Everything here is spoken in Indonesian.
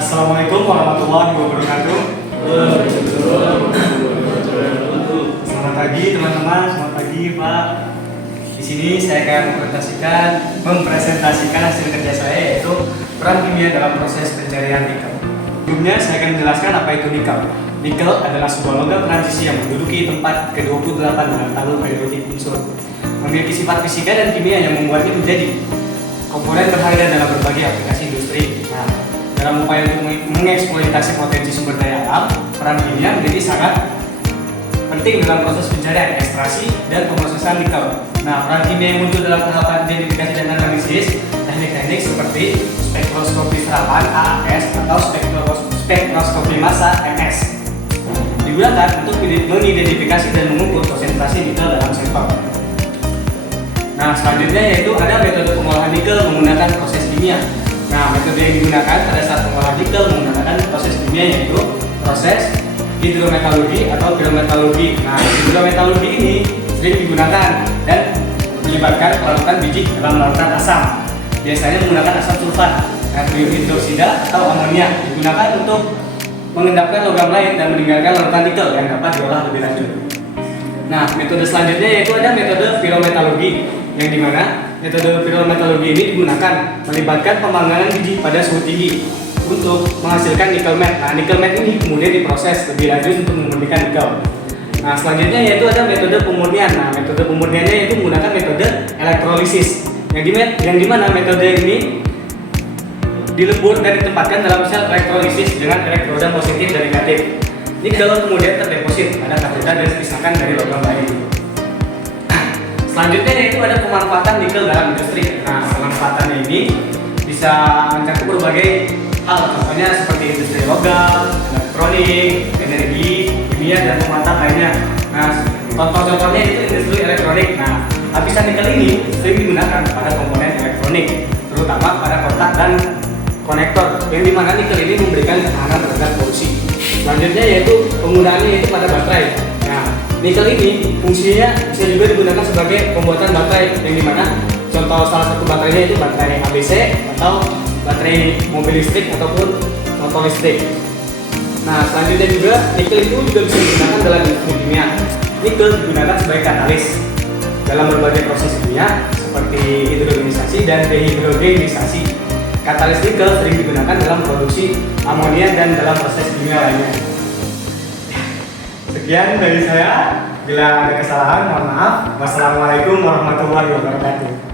Assalamualaikum warahmatullahi wabarakatuh. Selamat pagi teman-teman, selamat pagi Pak. Di sini saya akan mempresentasikan hasil kerja saya, yaitu peran kimia dalam proses pencarian nikel. Sebelumnya saya akan menjelaskan apa itu nikel. Nikel adalah sebuah logam transisi yang menduduki tempat ke-28 dalam tabel periodik unsur. Memiliki sifat fisika dan kimia yang membuatnya menjadi komponen berharga dalam berbagai aplikasi industri. Nah, dalam upaya untuk mengeksploitasi potensi sumber daya alam, peran kimia menjadi sangat penting dalam proses pencarian, ekstraksi, dan pemrosesan nikel. Nah, peran kimia yang muncul dalam tahapan identifikasi dan analisis teknik-teknik seperti spektroskopi serapan AAS atau spektroskopi massa MS digunakan untuk mengidentifikasi dan mengukur konsentrasi nikel dalam sampel. Nah, selanjutnya yaitu ada metode pengolahan nikel menggunakan proses kimia. Nah, metode yang digunakan pada saat pengolahan nikel menggunakan proses kimia yaitu proses hidrometalurgi atau pirometalurgi. Nah, hidrometalurgi ini sering digunakan dan melibatkan pelarutan biji dalam larutan asam. Biasanya menggunakan asam sulfat, natrium hidroksida atau amonia, digunakan untuk mengendapkan logam lain dan meninggalkan larutan nikel yang dapat diolah lebih lanjut. Nah, metode selanjutnya yaitu ada metode pirometalurgi, yang dimana metode pirometalurgi ini digunakan melibatkan pemanggangan biji pada suhu tinggi untuk menghasilkan nikel matte. Nah, nikel matte ini kemudian diproses lebih lanjut untuk memurnikan nikel. Nah, selanjutnya yaitu ada metode pemurnian. Nah, metode pemurniannya yaitu menggunakan metode elektrolisis, yang dimana metode ini dilebur dan ditempatkan dalam sel elektrolisis dengan elektroda positif dan negatif. Nikel kemudian terdeposit pada katode dan dipisahkan dari logam lain. Selanjutnya yaitu ada pemanfaatan nikel dalam industri. Nah, pemanfaatannya ini bisa mencakup berbagai hal, contohnya seperti industri logam, elektronik, energi, kimia, dan pemantap lainnya. Nah, contoh-contohnya itu industri elektronik. Nah, lapisan nikel ini sering digunakan pada komponen elektronik, terutama pada kontak dan konektor, yang dimana nikel ini memberikan ketahanan terhadap polusi. Selanjutnya yaitu penggunaannya yaitu pada baterai. Nah, nikel ini fungsinya bisa juga digunakan sebagai pembuatan baterai, yang dimana contoh salah satu baterainya itu baterai ABC atau baterai mobil listrik ataupun motor listrik. Nah, selanjutnya juga nikel itu juga bisa digunakan dalam industri kimia. Nikel digunakan sebagai katalis dalam berbagai proses kimia seperti hidrogenisasi dan dehidrogenisasi. Katalis nikel sering digunakan dalam produksi amonia dan dalam proses kimia lainnya. Sekian dari saya. Bila ada kesalahan, mohon maaf. Wassalamualaikum warahmatullahi wabarakatuh.